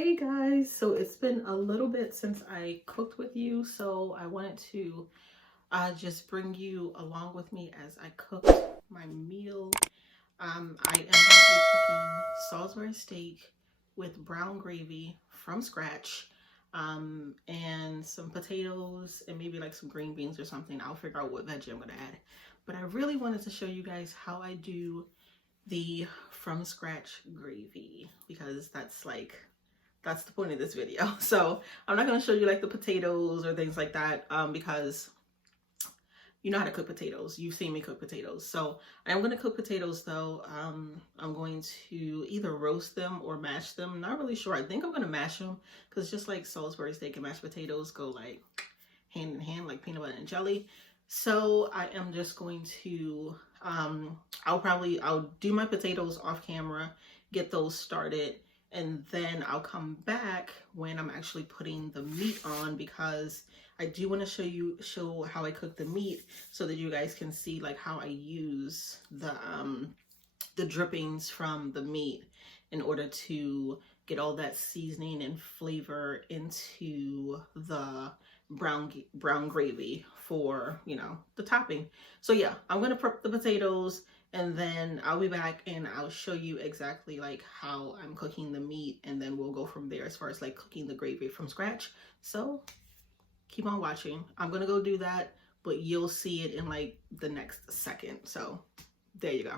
Hey guys, so it's been a little bit since I cooked with you, so I wanted to just bring you along with me as I cooked my meal. I am going to be cooking Salisbury steak with brown gravy from scratch, and some potatoes and maybe like some green beans or something. I'll figure out what veggie I'm going to add. But I really wanted to show you guys how I do the from scratch gravy, because that's the point of this video. So I'm not going to show you like the potatoes or things like that, because you know how to cook potatoes. You've seen me cook potatoes. So I am going to cook potatoes though. I'm going to either roast them or mash them. Not really sure. I think I'm going to mash them, because just like Salisbury steak and mashed potatoes go like hand in hand, like peanut butter and jelly. So I am just going to, I'll do my potatoes off camera, get those started, and then I'll come back when I'm actually putting the meat on, because I do want to show how I cook the meat, so that you guys can see like how I use the drippings from the meat in order to get all that seasoning and flavor into the brown gravy for, you know, the topping. So yeah, I'm gonna prep the potatoes, and then I'll be back and I'll show you exactly like how I'm cooking the meat, and then we'll go from there as far as like cooking the gravy from scratch. So keep on watching. I'm gonna go do that, but you'll see it in like the next second. So there you go.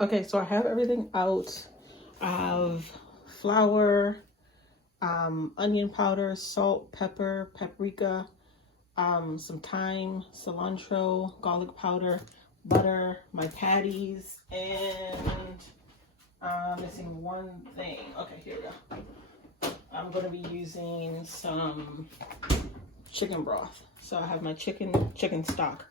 Okay, so I have everything out. I have flour, onion powder, salt, pepper, paprika, some thyme, cilantro, garlic powder, butter, my patties, and missing one thing. Okay, here we go. I'm going to be using some chicken broth. So I have my chicken stock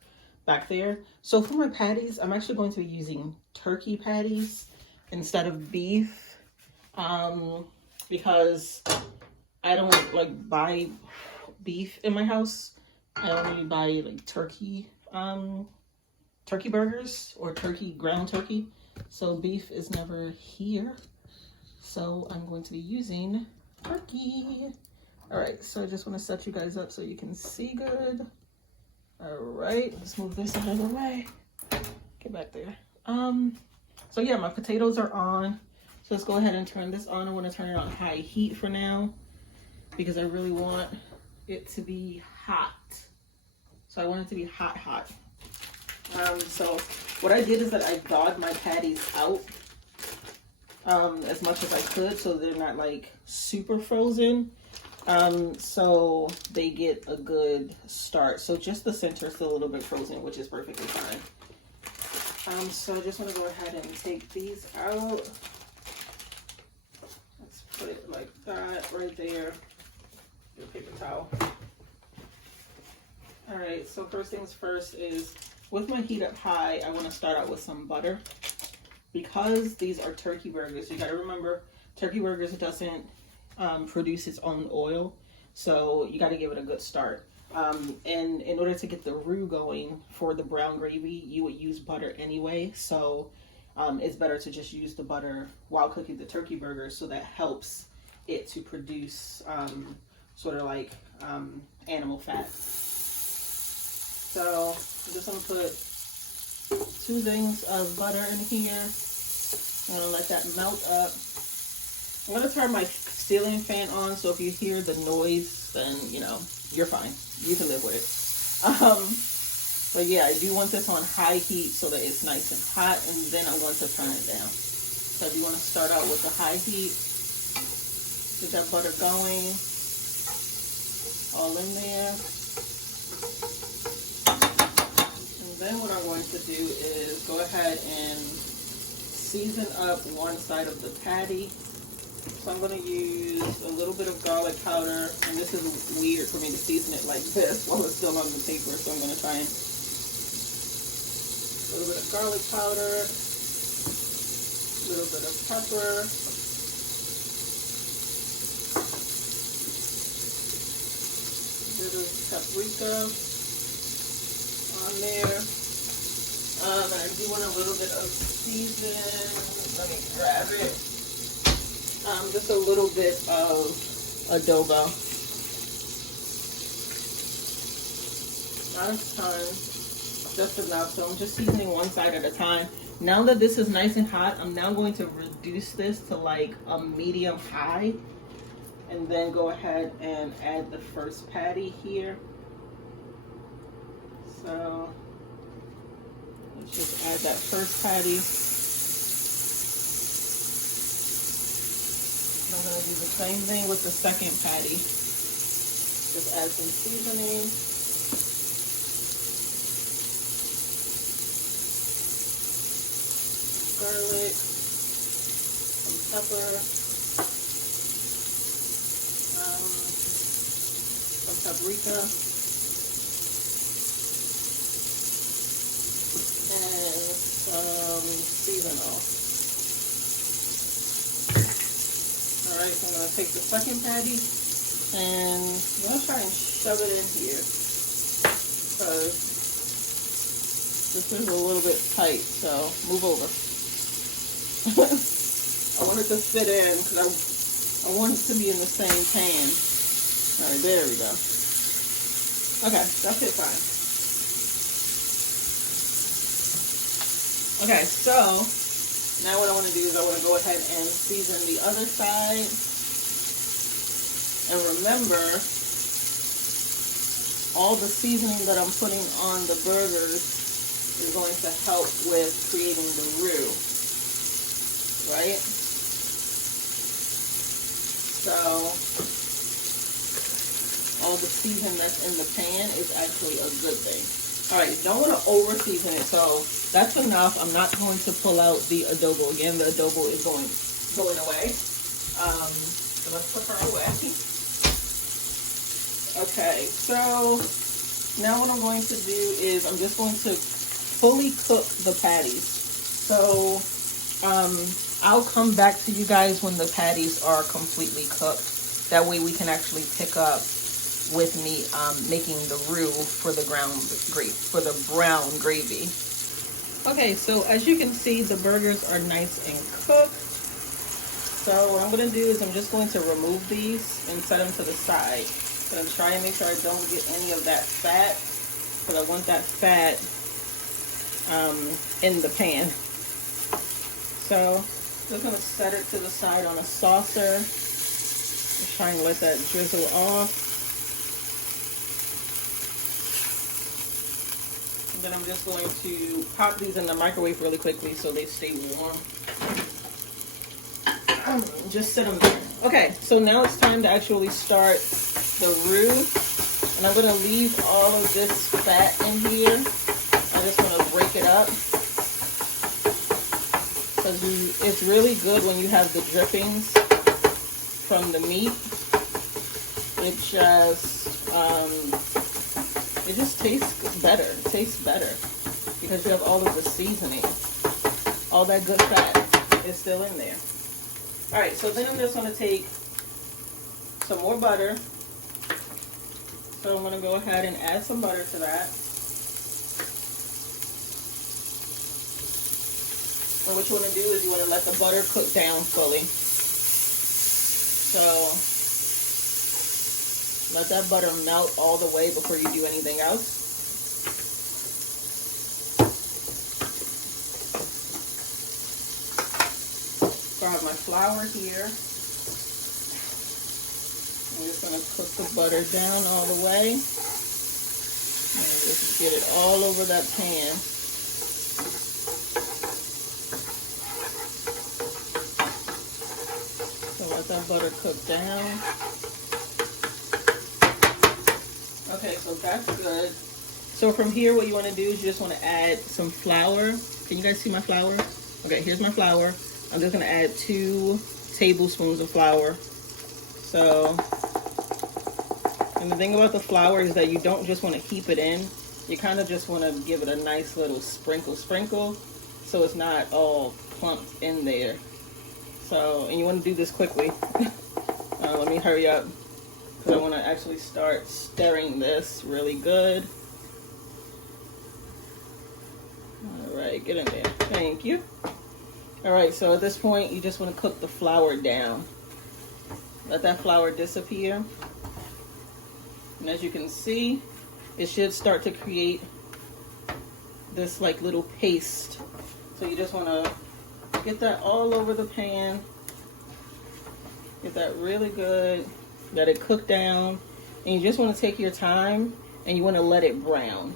back there. So for my patties, I'm actually going to be using turkey patties instead of beef, because I don't like buy beef in my house. I only buy like turkey burgers or ground turkey. So beef is never here. So I'm going to be using turkey. All right, so I just want to set you guys up so you can see good. All right, let's move this out of the way. Get back there. So yeah, my potatoes are on. So let's go ahead and turn this on. I want to turn it on high heat for now, because I really want it to be hot. So I want it to be hot. So what I did is that I thawed my patties out as much as I could, so they're not like super frozen. So they get a good start. So just the center is still a little bit frozen, which is perfectly fine. So I just want to go ahead and take these out. Let's put it like that right there. Your paper towel. All right, so first things first is, with my heat up high, I want to start out with some butter. Because these are turkey burgers, you got to remember, turkey burgers doesn't produce its own oil, so you got to give it a good start. And in order to get the roux going for the brown gravy, you would use butter anyway, so it's better to just use the butter while cooking the turkey burgers, so that helps it to produce sort of like animal fat. So I'm just going to put 2 things of butter in here. I'm going to let that melt up. I'm going to turn my ceiling fan on, so if you hear the noise, then, you know, you're fine. You can live with it. But yeah, I do want this on high heat so that it's nice and hot, and then I'm going to turn it down. So I do want to start out with the high heat. Get that butter going. All in there. Then what I'm going to do is go ahead and season up one side of the patty. So I'm going to use a little bit of garlic powder, and this is weird for me to season it like this while it's still on the paper, so I'm going to try and a little bit of garlic powder, a little bit of pepper, a bit of paprika on there. And I do want a little bit of season. Let me grab it. just a little bit of adobo. Not a ton, just enough. So I'm just seasoning one side at a time. Now that this is nice and hot, I'm now going to reduce this to like a medium high, and then go ahead and add the first patty here. So let's just add that first patty. I'm going to do the same thing with the second patty. Just add some seasoning. Garlic, some pepper, some paprika, and some seasonal. Alright, so I'm going to take the second patty and I'm going to try and shove it in here because this is a little bit tight, so move over. I want it to fit in because I want it to be in the same pan. Alright, there we go. Okay, that fit fine. Okay, so now what I want to do is I want to go ahead and season the other side. And remember, all the seasoning that I'm putting on the burgers is going to help with creating the roux, right? So all the seasoning that's in the pan is actually a good thing. All right, you don't want to over season it, so that's enough. I'm not going to pull out the adobo. Again, the adobo is going away. So let's put her away. Okay, so now what I'm going to do is I'm just going to fully cook the patties. So I'll come back to you guys when the patties are completely cooked. That way we can actually pick up with me making the roux for the brown gravy. Okay, so as you can see, the burgers are nice and cooked. So what I'm going to do is I'm just going to remove these and set them to the side. But I'm trying to make sure I don't get any of that fat, because I want that fat in the pan. So just going to set it to the side on a saucer. Just trying to let that drizzle off. And then I'm just going to pop these in the microwave really quickly so they stay warm. Just sit them there. Okay, so now it's time to actually start the roux. And I'm going to leave all of this fat in here. I'm just going to break it up. Because it's really good when you have the drippings from the meat. It just tastes better. It tastes better because you have all of the seasoning. All that good fat is still in there. Alright, so then I'm just going to take some more butter. So I'm going to go ahead and add some butter to that. And what you want to do is you want to let the butter cook down fully. So let that butter melt all the way before you do anything else. So I have my flour here. I'm just going to cook the butter down all the way. And just get it all over that pan. So let that butter cook down. Okay, so that's good. So from here, what you want to do is you just want to add some flour. Can you guys see my flour? Okay, here's my flour. I'm just going to add 2 tablespoons of flour. So, and the thing about the flour is that you don't just want to heap it in. You kind of just want to give it a nice little sprinkle, so it's not all clumped in there. So, and you want to do this quickly. Let me hurry up, because I want to actually start stirring this really good. All right, get in there. Thank you. All right, so at this point, you just want to cook the flour down. Let that flour disappear. And as you can see, it should start to create this like little paste. So you just want to get that all over the pan. Get that really good. Let it cook down. And you just want to take your time and you want to let it brown.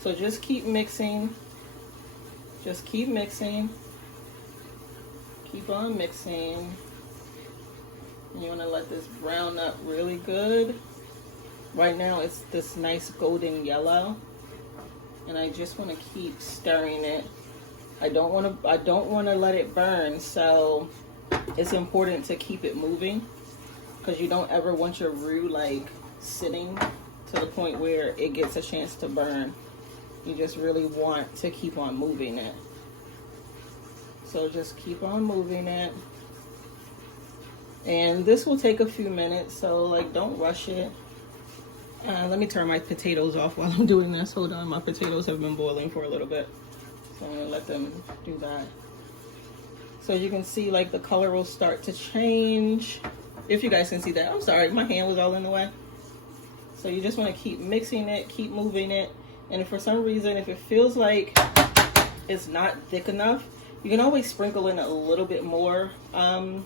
So just keep mixing. Just keep mixing. Keep on mixing. And you want to let this brown up really good. Right now it's this nice golden yellow. And I just want to keep stirring it. I don't want to let it burn, so it's important to keep it moving, because you don't ever want your roux like sitting to the point where it gets a chance to burn. You just really want to keep on moving it. So just keep on moving it. And this will take a few minutes, so like don't rush it. Let me turn my potatoes off while I'm doing this. Hold on, my potatoes have been boiling for a little bit. So I'm gonna let them do that. So you can see like the color will start to change. If you guys can see that. I'm sorry, my hand was all in the way. So you just wanna keep mixing it, keep moving it. And if for some reason, if it feels like it's not thick enough, you can always sprinkle in a little bit more. You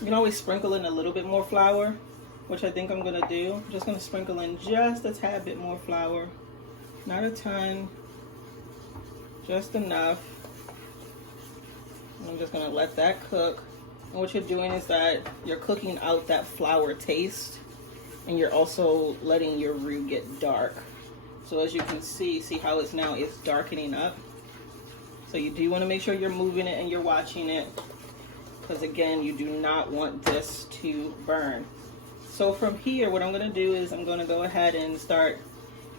can always sprinkle in a little bit more flour, which I think I'm gonna do. I'm just gonna sprinkle in just a tad bit more flour. Not a ton, just enough. I'm just gonna let that cook. And what you're doing is that you're cooking out that flour taste, and you're also letting your roux get dark. So as you can see how it's now, it's darkening up. So you do wanna make sure you're moving it and you're watching it, because again, you do not want this to burn. So from here, what I'm gonna do is I'm gonna go ahead and start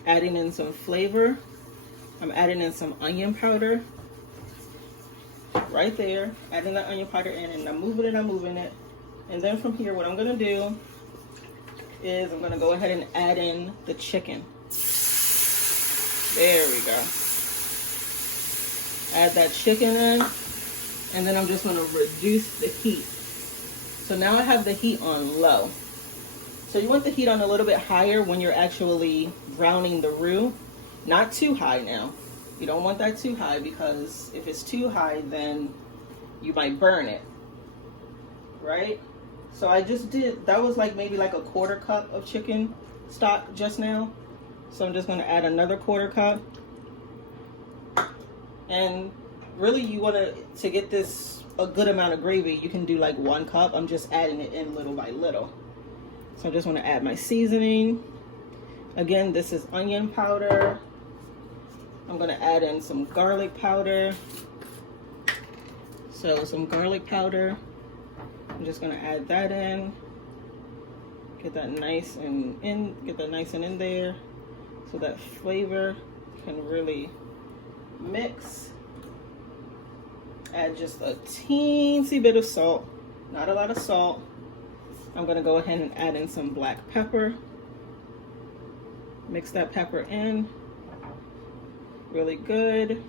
adding in some flavor. I'm adding in some onion powder right there, adding that onion powder in, and I'm moving it. And then from here, what I'm gonna do is I'm gonna go ahead and add in the chicken. There we go. Add that chicken in, and then I'm just gonna reduce the heat. So now I have the heat on low. So you want the heat on a little bit higher when you're actually browning the roux. Not too high now. You don't want that too high, because if it's too high, then you might burn it, right? So I just did, that was like maybe like a 1/4 cup of chicken stock just now. So I'm just gonna add another 1/4 cup. And really you wanna, to get this a good amount of gravy, you can do like 1 cup. I'm just adding it in little by little. So I just wanna add my seasoning. Again, this is onion powder. I'm gonna add in some garlic powder. So some garlic powder. I'm just gonna add that in. Get that nice and in there, so that flavor can really mix. Add just a teensy bit of salt, not a lot of salt. I'm gonna go ahead and add in some black pepper. Mix that pepper in really good.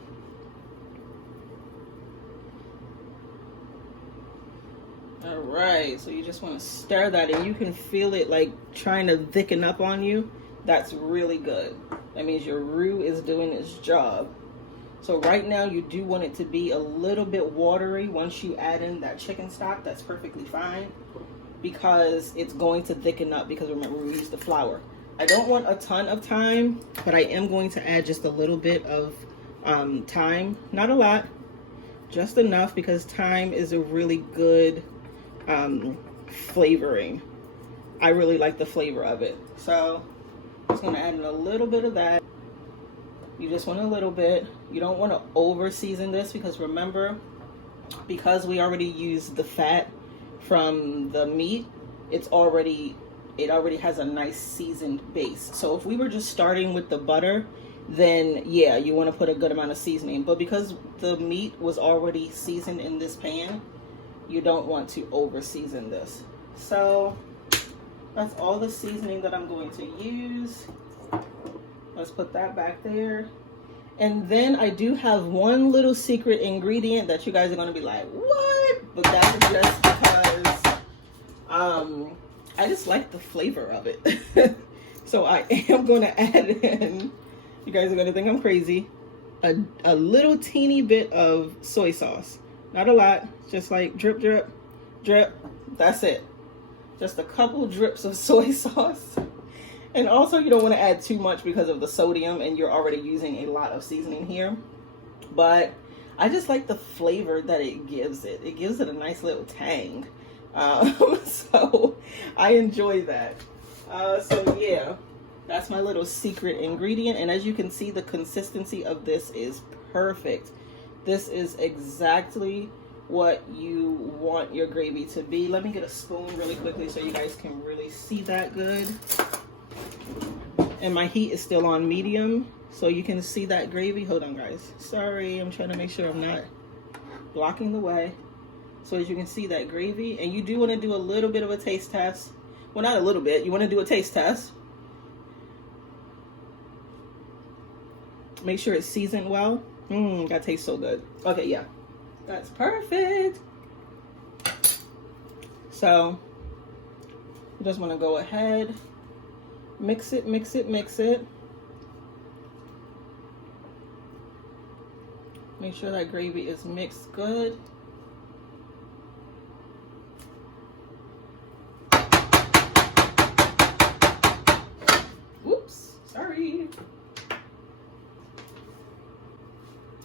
All right, so you just want to stir that, and you can feel it like trying to thicken up on you. That's really good. That means your roux is doing its job. So right now you do want it to be a little bit watery. Once you add in that chicken stock, that's perfectly fine, because it's going to thicken up, because remember, we used the flour. I don't want a ton of thyme, but I am going to add just a little bit of thyme. Not a lot, just enough, because thyme is a really good flavoring. I really like the flavor of it. So I'm just gonna add in a little bit of that. You just want a little bit. You don't want to over season this, because remember, because we already used the fat from the meat, it already has a nice seasoned base. So if we were just starting with the butter, then yeah, you want to put a good amount of seasoning. But because the meat was already seasoned in this pan, you don't want to over season this. So that's all the seasoning that I'm going to use. Let's put that back there. And then I do have one little secret ingredient that you guys are going to be like, what? But that is just because I just like the flavor of it. So I am going to add in, you guys are going to think I'm crazy, a little teeny bit of soy sauce. Not a lot, just like drip, drip, drip. That's it. Just a couple drips of soy sauce. And also you don't want to add too much because of the sodium and you're already using a lot of seasoning here. But I just like the flavor that it gives it. It gives it a nice little tang. So I enjoy that. So yeah, that's my little secret ingredient. And as you can see, the consistency of this is perfect. This is exactly what you want your gravy to be. Let me get a spoon really quickly so you guys can really see that good. And my heat is still on medium, so you can see that gravy. Hold on, guys. Sorry, I'm trying to make sure I'm not blocking the way. So as you can see that gravy, and you do want to do a little bit of a taste test. Well, not a little bit. You want to do a taste test. Make sure it's seasoned well. That tastes so good. Okay, yeah. That's perfect. So you just want to go ahead, mix it, mix it, mix it. Make sure that gravy is mixed good. Whoops, sorry.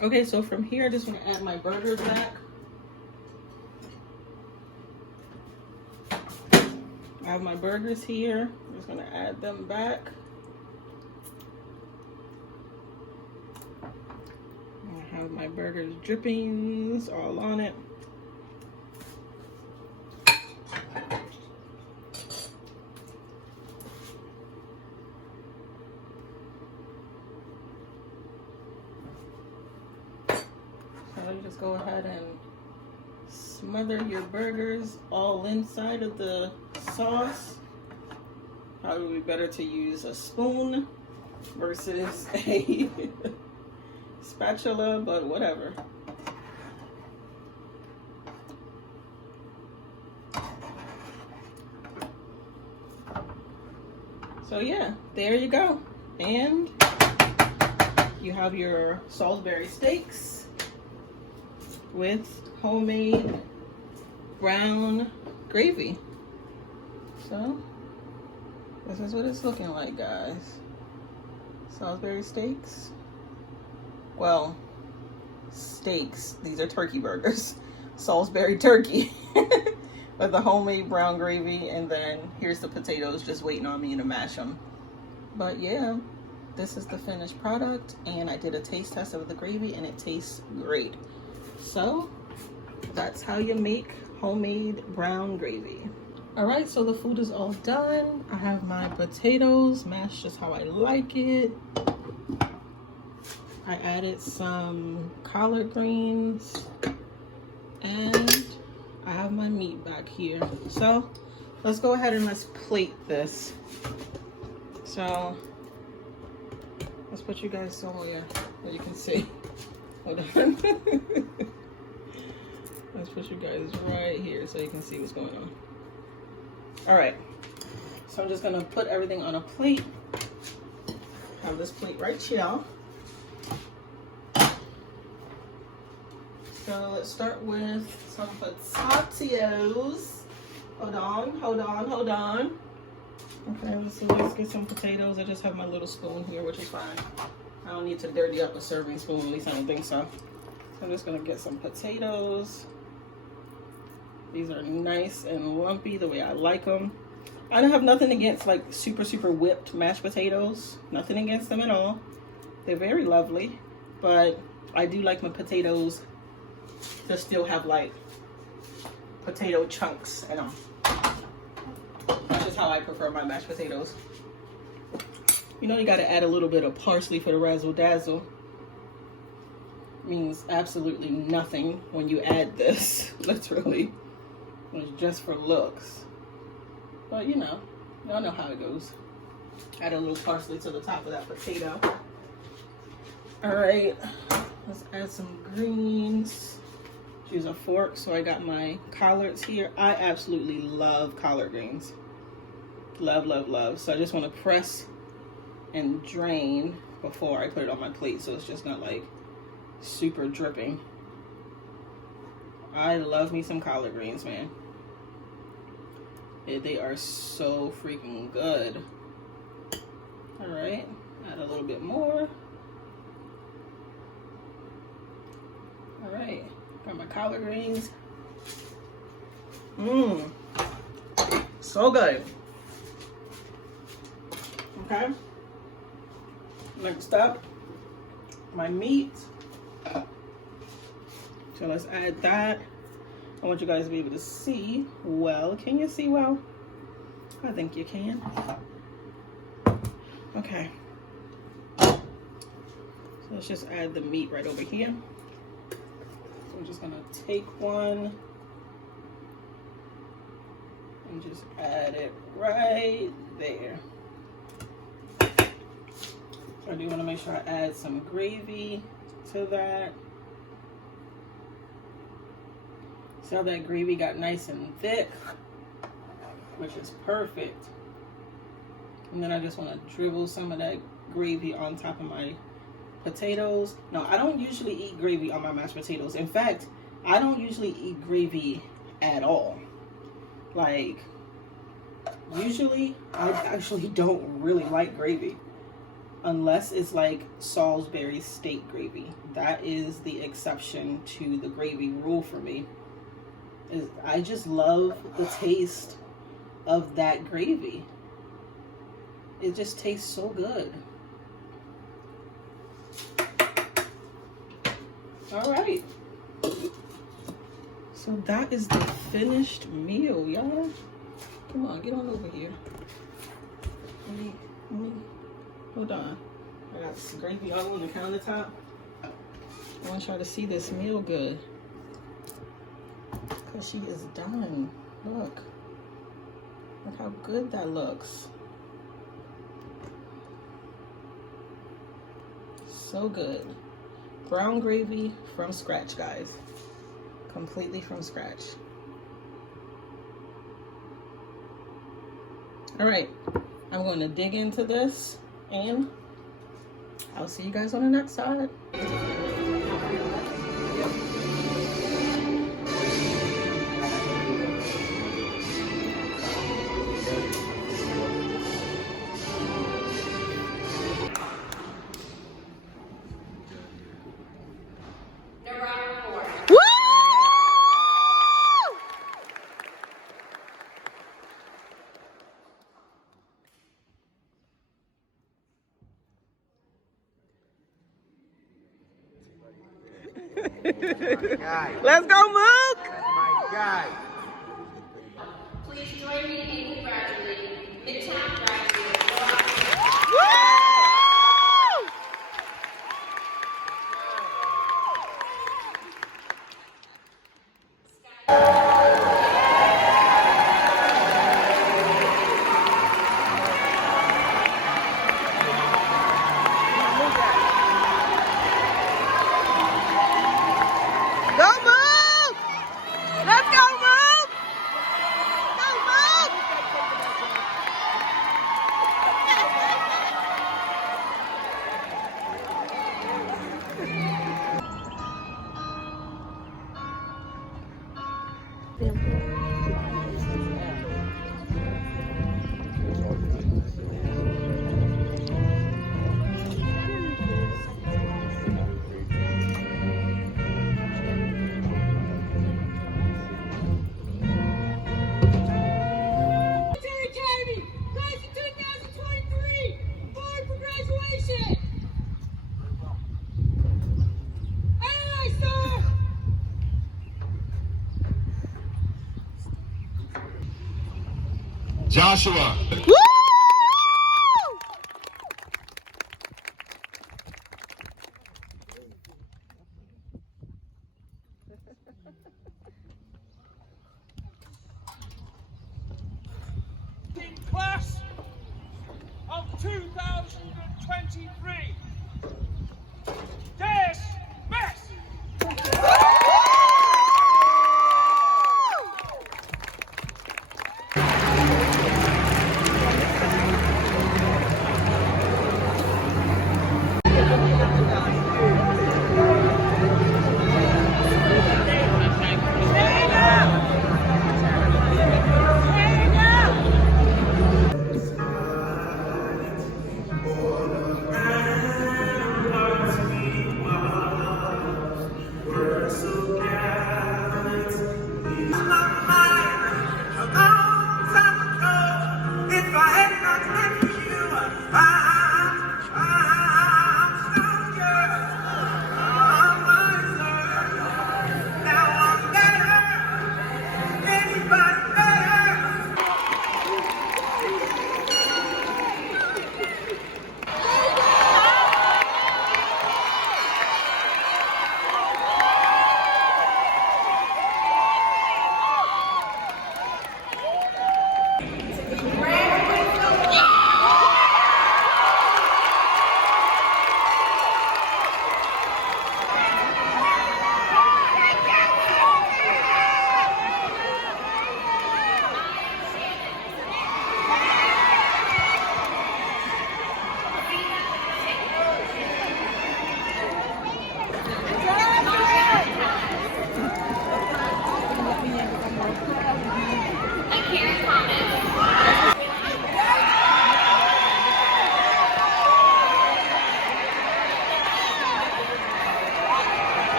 Okay, so from here, I just want to add my burgers back. I have my burgers here. I'm just going to add them back. I have my burgers drippings all on it. So you just go ahead and smother your burgers all inside of the sauce. Probably would be better to use a spoon versus a spatula, but whatever. So yeah, there you go. And you have your Salisbury steaks with homemade brown gravy. So this is what it's looking like, guys. Salisbury steaks. Well, steaks. These are turkey burgers. Salisbury turkey with the homemade brown gravy, and then here's the potatoes just waiting on me to mash them. But yeah, this is the finished product, and I did a taste test of the gravy and it tastes great. So that's how you make homemade brown gravy. All right, so the food is all done. I have my potatoes mashed just how I like it. I added some collard greens, and I have my meat back here. So let's go ahead and let's plate this. So let's put you guys somewhere where you can see. Hold on. Let's put you guys right here so you can see what's going on. All right, so I'm just gonna put everything on a plate. Have this plate right here. So let's start with some potatoes. Hold on, hold on, hold on. Okay, let's get some potatoes. I just have my little spoon here, which is fine. I don't need to dirty up a serving spoon, at least I don't think so. So I'm just gonna get some potatoes. These are nice and lumpy the way I like them. I don't have nothing against like super whipped mashed potatoes. Nothing against them at all. They're very lovely, but I do like my potatoes to still have like potato chunks in them. That's just how I prefer my mashed potatoes. You know, you gotta add a little bit of parsley for the razzle dazzle. Means absolutely nothing when you add this, literally. It's just for looks. But you know, y'all know how it goes. Add a little parsley to the top of that potato. All right, let's add some greens. use a fork. So I got my collards here. I absolutely love collard greens. Love, love, love. So I just want to press and drain before I put it on my plate, so it's just not like super dripping. I love me some collard greens, man. They are so freaking good. All right, add a little bit more. All right, got my collard greens. So good. Okay. Next up, my meat. So let's add that. I want you guys to be able to see well. Can you see well? I think you can. Okay. So let's just add the meat right over here. So I'm just gonna take one and just add it right there. I do want to make sure I add some gravy to that. See how that gravy got nice and thick, which is perfect. And then I just want to dribble some of that gravy on top of my potatoes. Now, I don't usually eat gravy on my mashed potatoes. In fact, I don't usually eat gravy at all. Like, usually, I actually don't really like gravy. Unless it's like Salisbury steak gravy. That is the exception to the gravy rule for me. I just love the taste of that gravy. It just tastes so good. All right. So that is the finished meal, y'all. Come on, get on over here. Hold on. I got some gravy all on the countertop. I want y'all to see this meal good. Because she is done. Look. Look how good that looks. So good. Brown gravy from scratch, guys. Completely from scratch. All right. I'm going to dig into this. And I'll see you guys on the next side. Let's go, Mook! That's my guy. Please join me in congratulating Midtown graduate Laura. Joshua. Woo! Class of 2023. Dismiss!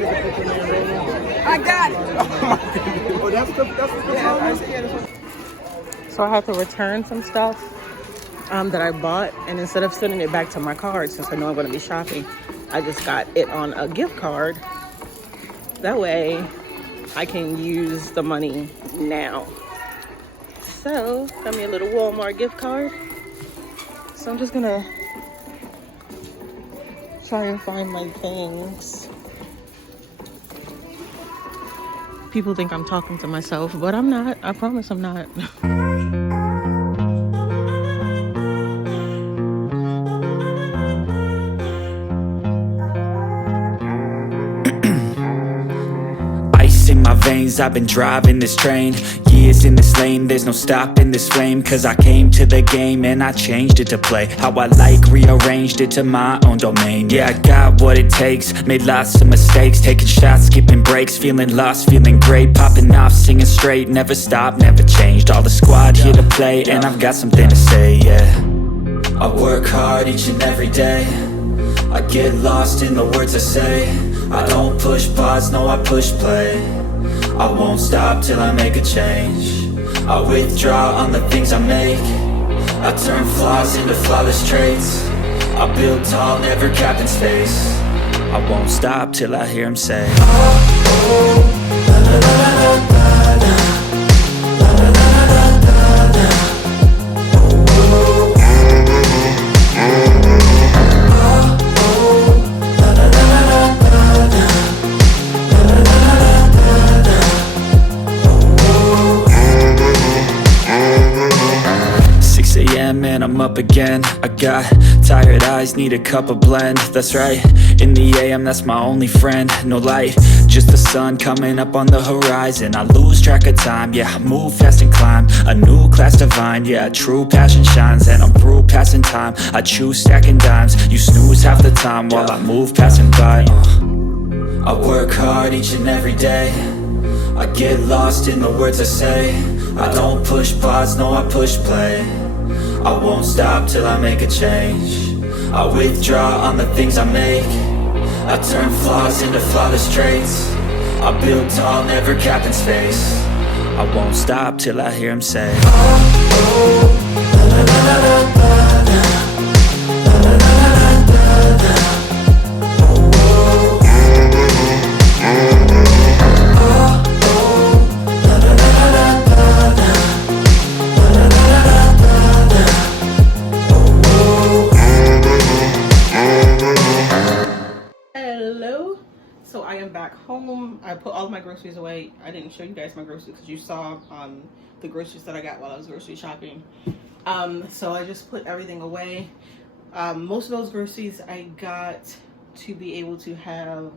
I got it. Oh, that's the So I had to return some stuff that I bought, and instead of sending it back to my card, since I know I'm going to be shopping, I just got it on a gift card. That way I can use the money now. So got me a little Walmart gift card. So I'm just gonna try and find my things. People think I'm talking to myself, but I'm not. I promise I'm not. Ice in my veins, I've been driving this train. Years in this lane, there's no stopping this flame. Cause I came to the game and I changed it to play how I like, rearranged it to my own domain. Yeah, I got what it takes, made lots of mistakes, taking shots, skipping breaks, feeling lost, feeling great, popping off, singing straight, never stopped, never changed. All the squad here to play, and I've got something to say, yeah. I work hard each and every day, I get lost in the words I say. I don't push pause, no, I push play. I won't stop till I make a change. I withdraw on the things I make. I turn flaws into flawless traits. I build tall, never capped in space. I won't stop till I hear him say, oh, oh, la, la, la, la, la, la, la, la, la, la, la, la. Oh, oh, and I'm up again. I got tired eyes, need a cup of blend. That's right, in the AM, that's my only friend. No light, just the sun coming up on the horizon. I lose track of time, yeah, I move fast and climb a new class divine, yeah, true passion shines. And I'm through passing time, I choose stacking dimes. You snooze half the time while I move passing by. I work hard each and every day, I get lost in the words I say. I don't push pause, no, I push play. I won't stop till I make a change. I withdraw on the things I make. I turn flaws into flawless traits. I build tall, never capped in space. I won't stop till I hear him say, oh, oh, la, la, la, la, la, la, la, la, la, la, la, la. Oh, oh, So I am back home. I put all of my groceries away. I didn't show you guys my groceries because you saw the groceries that I got while I was grocery shopping. So I just put everything away. Most of those groceries I got to be able to have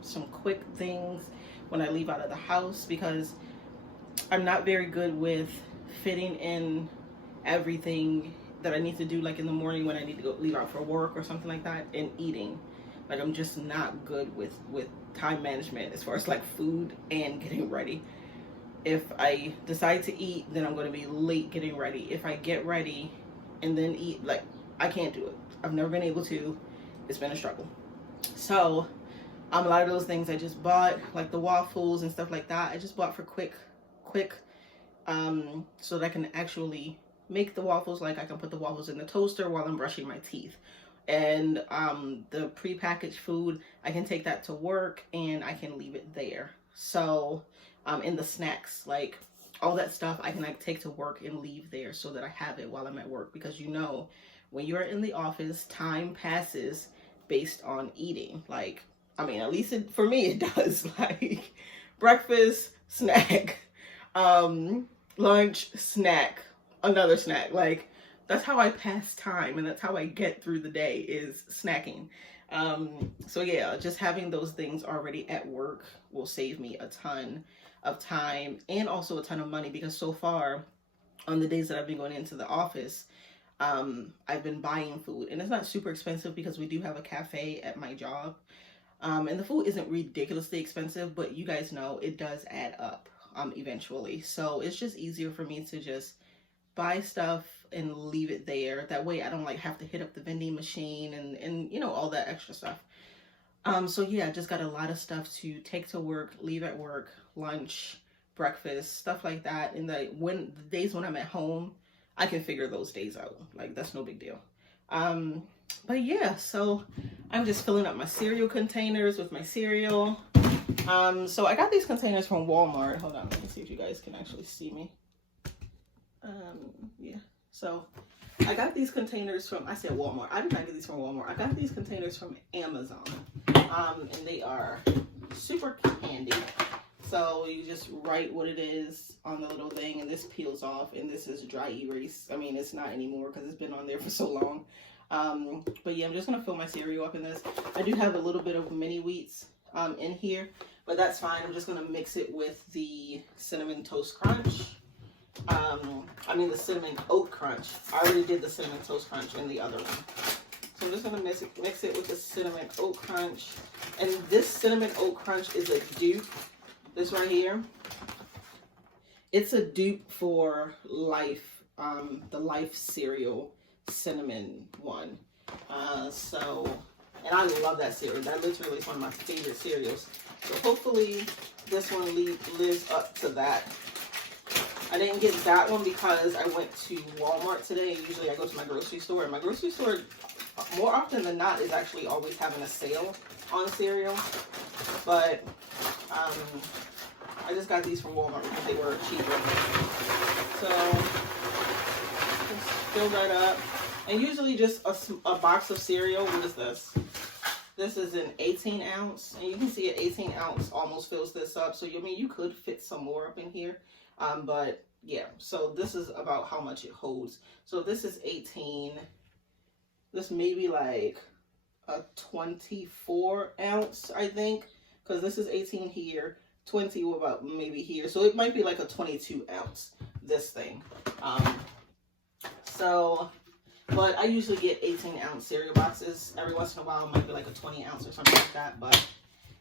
some quick things when I leave out of the house, because I'm not very good with fitting in everything that I need to do, like in the morning when I need to go leave out for work or something like that, and eating. Like, I'm just not good with time management as far as like food and getting ready. If I decide to eat, then I'm going to be late getting ready. If I get ready and then eat, like, I can't do it. I've never been able to. It's been a struggle. So a lot of those things I just bought, like the waffles and stuff like that, I just bought for quick so that I can actually make the waffles. Like, I can put the waffles in the toaster while I'm brushing my teeth. And the prepackaged food, I can take that to work and I can leave it there. So in the snacks, like all that stuff, I can like take to work and leave there so that I have it while I'm at work. Because you know, when you're in the office, time passes based on eating. Like, I mean, at least for me it does. Like, breakfast, snack, lunch, snack, another snack. Like, that's how I pass time, and that's how I get through the day, is snacking. So yeah, just having those things already at work will save me a ton of time and also a ton of money, because so far on the days that I've been going into the office, I've been buying food, and it's not super expensive because we do have a cafe at my job. And the food isn't ridiculously expensive, but you guys know it does add up eventually. So it's just easier for me to just buy stuff and leave it there. That way I don't like have to hit up the vending machine and you know, all that extra stuff. So yeah, I just got a lot of stuff to take to work, leave at work, lunch, breakfast, stuff like that. And the days when I'm at home, I can figure those days out. Like, that's no big deal. But yeah, so I'm just filling up my cereal containers with my cereal. So I got these containers from Walmart. Hold on, let me see if you guys can actually see me. Yeah, so I got these containers from, I said Walmart. I did not get these from Walmart. I got these containers from Amazon. And they are super handy. So you just write what it is on the little thing, and this peels off, and this is dry erase. I mean, it's not anymore because it's been on there for so long. But yeah, I'm just gonna fill my cereal up in this. I do have a little bit of mini wheats in here, but that's fine. I'm just gonna mix it with the Cinnamon Toast Crunch. I mean the Cinnamon Oat Crunch. I already did the Cinnamon Toast Crunch in the other one. So I'm just gonna mix it with the Cinnamon Oat Crunch. And this Cinnamon Oat Crunch is a dupe. This right here, it's a dupe for Life, the Life cereal cinnamon one. And I love that cereal. That literally is one of my favorite cereals. So hopefully this one lives up to that. I didn't get that one because I went to Walmart today. Usually I go to my grocery store, and my grocery store, more often than not, is actually always having a sale on cereal. But I just got these from Walmart because they were cheaper. So just fill that up. And usually just a box of cereal. What is this? This is an 18 ounce. And you can see an 18 ounce almost fills this up. So I mean, you could fit some more up in here. But yeah, so this is about how much it holds. So this is 18. This may be like a 24 ounce, I think. Because this is 18 here. 20 about maybe here. So it might be like a 22 ounce, this thing. But I usually get 18 ounce cereal boxes. Every once in a while, it might be like a 20 ounce or something like that. But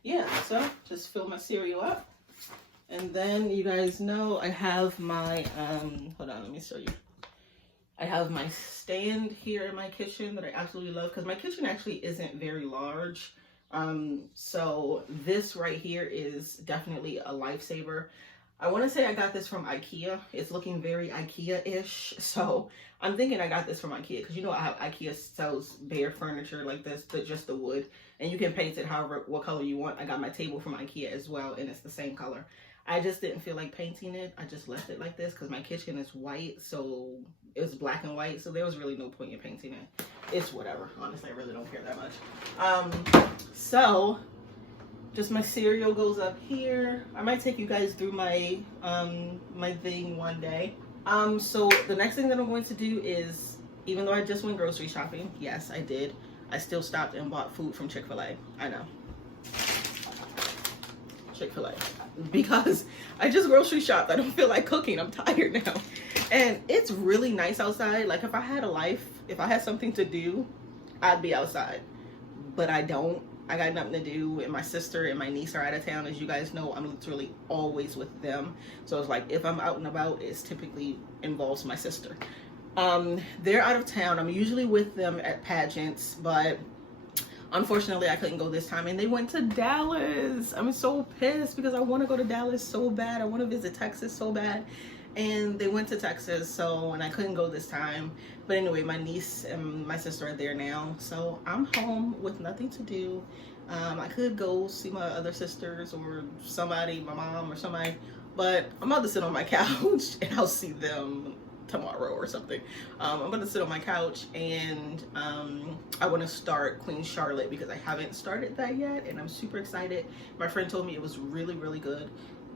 yeah, so just fill my cereal up. And then you guys know I have my, hold on, let me show you. I have my stand here in my kitchen that I absolutely love because my kitchen actually isn't very large. So this right here is definitely a lifesaver. I want to say I got this from IKEA. It's looking very IKEA-ish. So I'm thinking I got this from IKEA because you know how IKEA sells bare furniture like this, just the wood. And you can paint it what color you want. I got my table from IKEA as well, and it's the same color. I just didn't feel like painting it. I just left it like this because my kitchen is white. So it was black and white. So there was really no point in painting it. It's whatever. Honestly, I really don't care that much. So just my cereal goes up here. I might take you guys through my my thing one day. So the next thing that I'm going to do is, even though I just went grocery shopping, yes, I did. I still stopped and bought food from Chick-fil-A. I know. Chick-fil-A. Because I just grocery shopped. I don't feel like cooking. I'm tired now. And it's really nice outside. Like if I had a life, if I had something to do, I'd be outside. But I don't. I got nothing to do, and my sister and my niece are out of town. As you guys know, I'm literally always with them. So it's like if I'm out and about, it typically involves my sister. They're out of town. I'm usually with them at pageants, but unfortunately I couldn't go this time, and they went to Dallas. I'm so pissed because I want to go to Dallas so bad. I want to visit Texas so bad, and they went to Texas, and I couldn't go this time. But anyway, my niece and my sister are there now, so I'm home with nothing to do. I could go see my other sisters or somebody, my mom or somebody, but I'm about to sit on my couch and I'll see them tomorrow or something. I'm gonna sit on my couch, and I want to start Queen Charlotte because I haven't started that yet, and I'm super excited. My friend told me it was really, really good.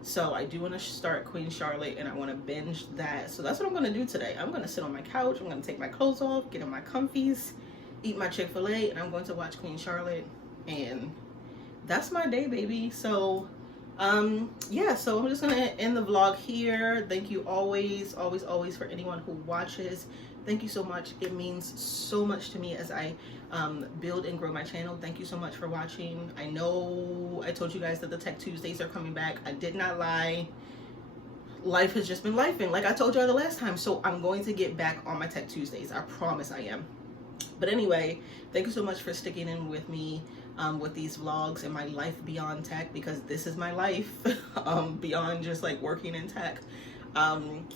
So I do want to start Queen Charlotte, and I want to binge that. So that's what I'm going to do today. I'm going to sit on my couch. I'm going to take my clothes off, get in my comfies, eat my Chick-fil-A, and I'm going to watch Queen Charlotte. And that's my day, baby. So, yeah, so I'm just going to end the vlog here. Thank you always, always, always for anyone who watches. Thank you so much. It means so much to me as I build and grow my channel. Thank you so much for watching. I know I told you guys that the Tech Tuesdays are coming back. I did not lie. Life has just been lifing, like I told y'all the last time. So I'm going to get back on my Tech Tuesdays. I promise I am. But anyway, thank you so much for sticking in with me. with these vlogs and my life beyond tech, because this is my life beyond just like working in tech.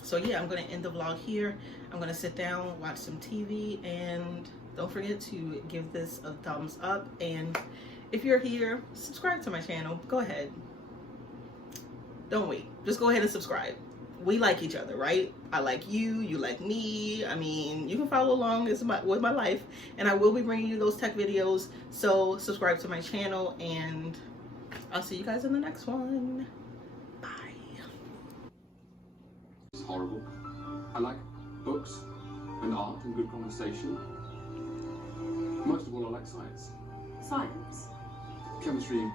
So yeah, I'm gonna end the vlog here. I'm gonna sit down, watch some TV, and don't forget to give this a thumbs up. And if you're here, subscribe to my channel. Go ahead. Don't wait. Just go ahead and subscribe. We like each other, right? I like you, you like me. I mean, you can follow along with my life, and I will be bringing you those tech videos. So subscribe to my channel, and I'll see you guys in the next one. Bye. It's horrible. I like books and art and good conversation. Most of all, I like science. Science? Chemistry,